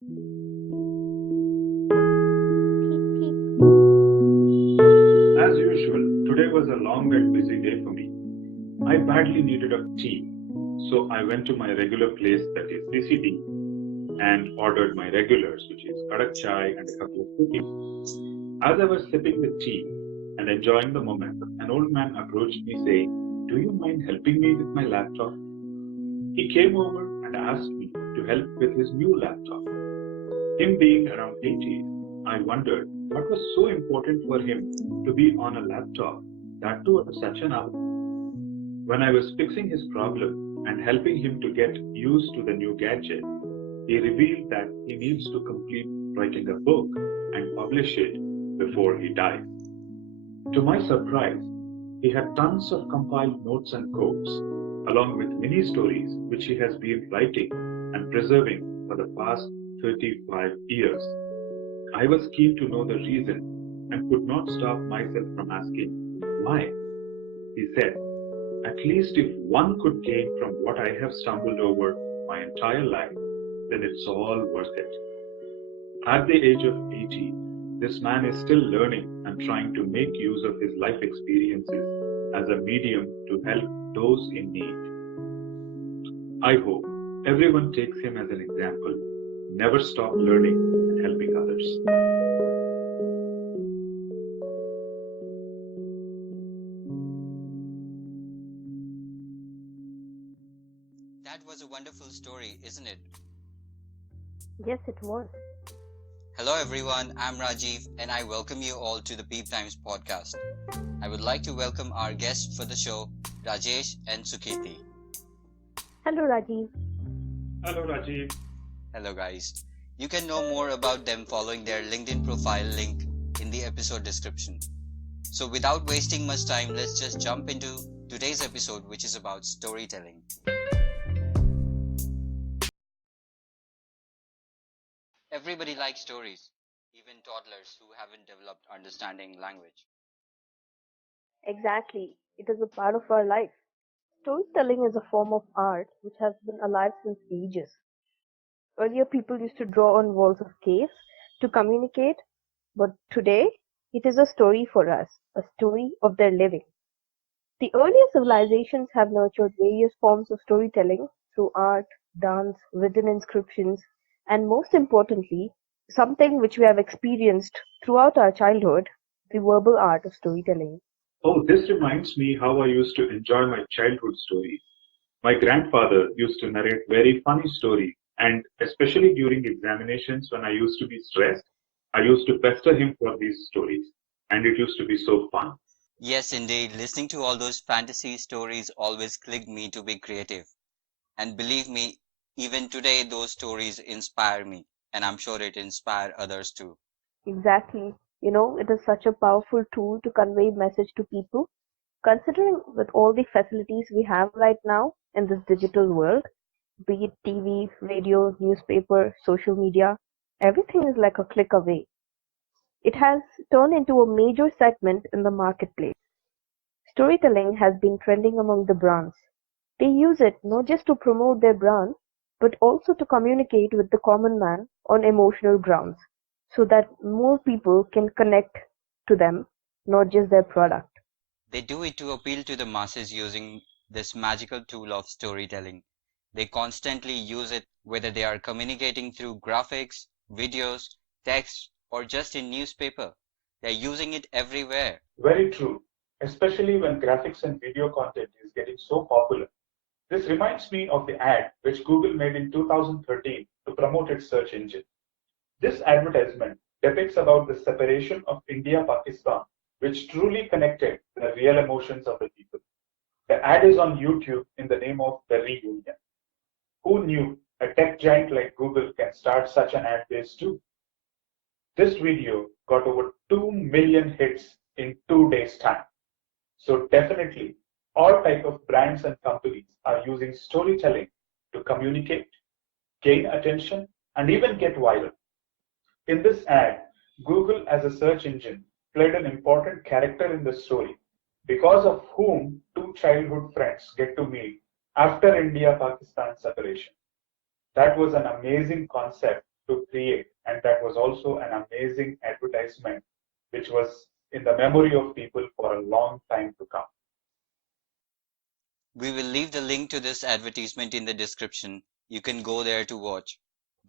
As usual, today was a long and busy day for me. I badly needed a tea, so I went to my regular place, that is CCD, and ordered my regulars, which is kadak chai and a couple of cookies. As I was sipping the tea and enjoying the moment, an old man approached me saying, "Do you mind helping me with my laptop?" He came over and asked me to help with his new laptop. Him being around 80, I wondered what was so important for him to be on a laptop, that too at such an hour. When I was fixing his problem and helping him to get used to the new gadget, he revealed that he needs to complete writing a book and publish it before he dies. To my surprise, he had tons of compiled notes and quotes, along with mini stories which he has been writing and preserving for the past 35 years. I was keen to know the reason and could not stop myself from asking, why? He said, "At least if one could gain from what I have stumbled over my entire life, then it's all worth it." At the age of 80, this man is still learning and trying to make use of his life experiences as a medium to help those in need. I hope everyone takes him as an example. Never stop learning and helping others. That was a wonderful story, isn't it? Yes, it was. Hello everyone, I'm Rajiv and I welcome you all to the ThePeepTimes podcast. I would like to welcome our guests for the show, Rajesh and Sukeerti. Hello, Rajiv. Hello, Rajiv. Hello guys. You can know more about them following their LinkedIn profile link in the episode description. So without wasting much time, let's just jump into today's episode, which is about storytelling. Everybody likes stories, even toddlers who haven't developed understanding language. Exactly. It is a part of our life. Storytelling is a form of art which has been alive since ages. Earlier, people used to draw on walls of caves to communicate, but today, it is a story for us, a story of their living. The earlier civilizations have nurtured various forms of storytelling through art, dance, written inscriptions, and most importantly, something which we have experienced throughout our childhood, the verbal art of storytelling. Oh, this reminds me how I used to enjoy my childhood stories. My grandfather used to narrate very funny stories, and especially during examinations when I used to be stressed, I used to pester him for these stories, and it used to be so fun. Yes, indeed, listening to all those fantasy stories always clicked me to be creative. And believe me, even today those stories inspire me, and I'm sure it inspire others too. Exactly. It is such a powerful tool to convey message to people. Considering with all the facilities we have right now in this digital world, be it TV, radio, newspaper, social media, everything is like a click away. It has turned into a major segment in the marketplace. Storytelling has been trending among the brands. They use it not just to promote their brand, but also to communicate with the common man on emotional grounds, so that more people can connect to them, not just their product. They do it to appeal to the masses using this magical tool of storytelling. They constantly use it whether they are communicating through graphics, videos, text, or just in newspaper. They're using it everywhere. Very true, especially when graphics and video content is getting so popular. This reminds me of the ad which Google made in 2013 to promote its search engine. This advertisement depicts about the separation of India-Pakistan, which truly connected the real emotions of the people. The ad is on YouTube in the name of The Reunion. Who knew a tech giant like Google can start such an ad base too? This video got over 2 million hits in 2 days' time. So definitely, all type of brands and companies are using storytelling to communicate, gain attention, and even get viral. In this ad, Google as a search engine played an important character in the story, because of whom two childhood friends get to meet after India-Pakistan separation. That was an amazing concept to create, and that was also an amazing advertisement, which was in the memory of people for a long time to come. We will leave the link to this advertisement in the description. You can go there to watch.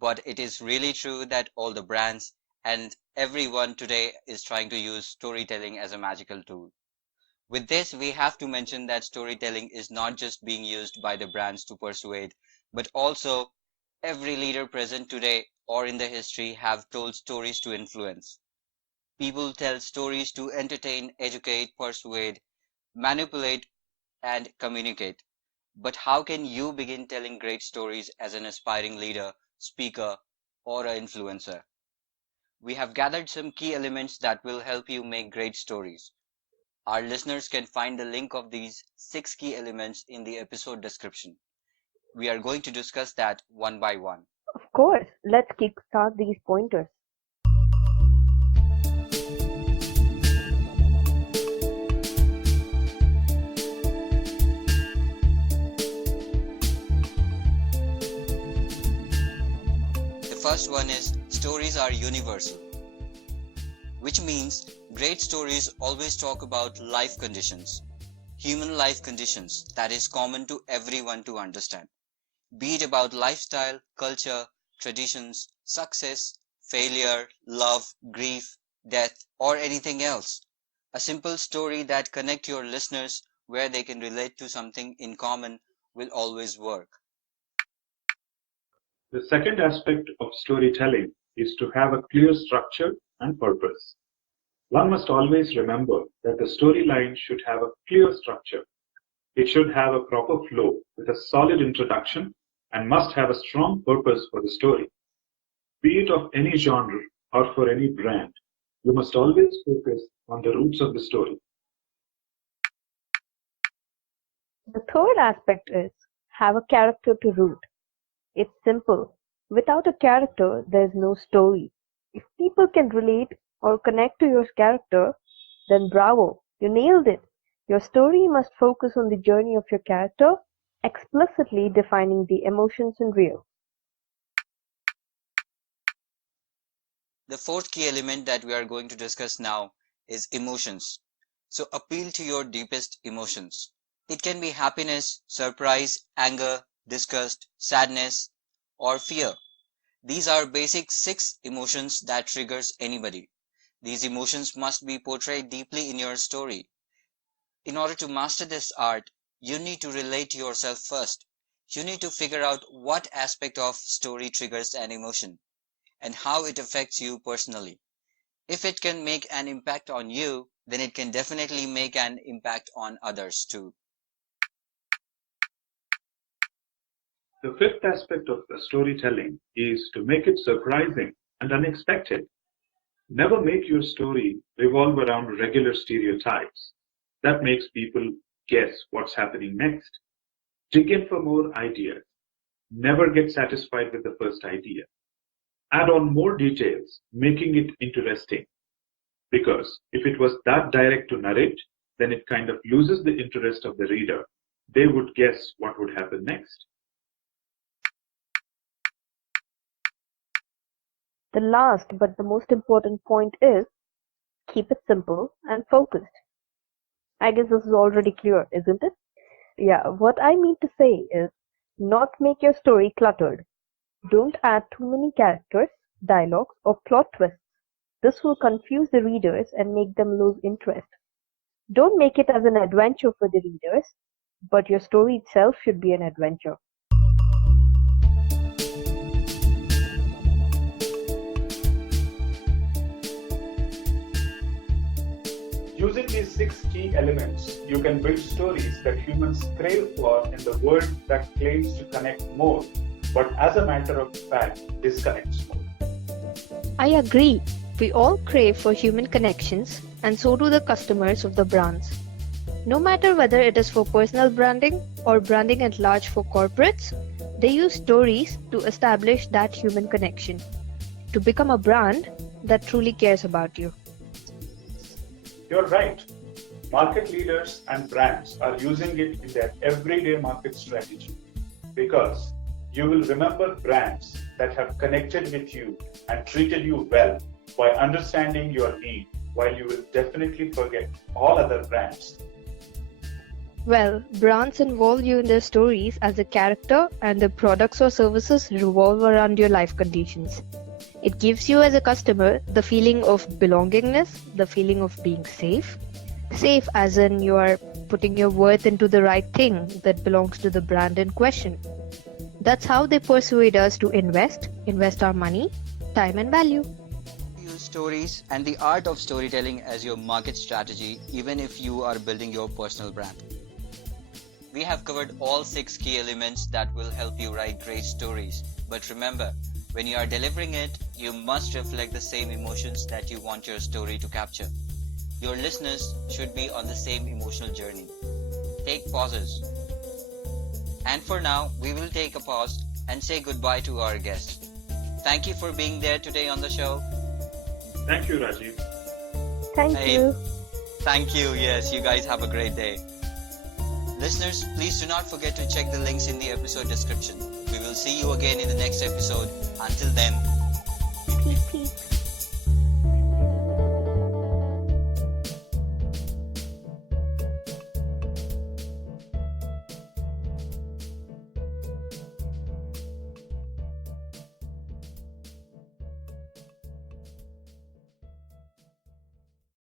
But it is really true that all the brands and everyone today is trying to use storytelling as a magical tool. With this, we have to mention that storytelling is not just being used by the brands to persuade, but also every leader present today or in the history have told stories to influence. People tell stories to entertain, educate, persuade, manipulate, and communicate. But how can you begin telling great stories as an aspiring leader, speaker, or an influencer? We have gathered some key elements that will help you make great stories. Our listeners can find the link of these 6 key elements in the episode description. We are going to discuss that one by one. Of course, let's kickstart these pointers. The first one is stories are universal, which means great stories always talk about life conditions, human life conditions that is common to everyone to understand, be it about lifestyle, culture, traditions, success, failure, love, grief, death, or anything else. A simple story that connects your listeners where they can relate to something in common will always work. The second aspect of storytelling is to have a clear structure and purpose. One must always remember that the storyline should have a clear structure. It should have a proper flow with a solid introduction and must have a strong purpose for the story. Be it of any genre or for any brand, you must always focus on the roots of the story. The third aspect is have a character to root. It's simple. Without a character, there's no story. If people can relate or connect to your character, then bravo, you nailed it. Your story must focus on the journey of your character, explicitly defining the emotions in real. The fourth key element that we are going to discuss now is emotions. So appeal to your deepest emotions. It can be happiness, surprise, anger, disgust, sadness, or fear. These are basic 6 emotions that triggers anybody. These emotions must be portrayed deeply in your story. In order to master this art, you need to relate to yourself first. You need to figure out what aspect of story triggers an emotion and how it affects you personally. If it can make an impact on you, then it can definitely make an impact on others too. The fifth aspect of the storytelling is to make it surprising and unexpected. Never make your story revolve around regular stereotypes. That makes people guess what's happening next. Dig in for more ideas. Never get satisfied with the first idea. Add on more details, making it interesting. Because if it was that direct to narrate, then it kind of loses the interest of the reader. They would guess what would happen next. The last but the most important point is keep it simple and focused. I guess this is already clear, isn't it? Yeah, what I mean to say is not make your story cluttered. Don't add too many characters, dialogues, or plot twists. This will confuse the readers and make them lose interest. Don't make it as an adventure for the readers, but your story itself should be an adventure. Using these 6 key elements, you can build stories that humans crave for in the world that claims to connect more, but as a matter of fact, disconnects more. I agree. We all crave for human connections, and so do the customers of the brands. No matter whether it is for personal branding or branding at large for corporates, they use stories to establish that human connection, to become a brand that truly cares about you. You're right. Market leaders and brands are using it in their everyday market strategy because You will remember brands that have connected with you and treated you well by understanding your need, while you will definitely forget all other brands. Well, brands involve you in their stories as a character, and the products or services revolve around your life conditions. It gives you as a customer the feeling of belongingness, the feeling of being safe. Safe as in you are putting your worth into the right thing that belongs to the brand in question. That's how they persuade us to invest our money, time and value. Use stories and the art of storytelling as your market strategy, even if you are building your personal brand. We have covered all 6 key elements that will help you write great stories. But remember, when you are delivering it, you must reflect the same emotions that you want your story to capture. Your listeners should be on the same emotional journey. Take pauses. And for now, we will take a pause and say goodbye to our guest. Thank you for being there today on the show. Thank you, Rajiv. Thank Hey. you. Thank you. Yes, you guys have a great day. Listeners, please do not forget to check the links in the episode description. We will see you again in the next episode. Until then, Peep, peep.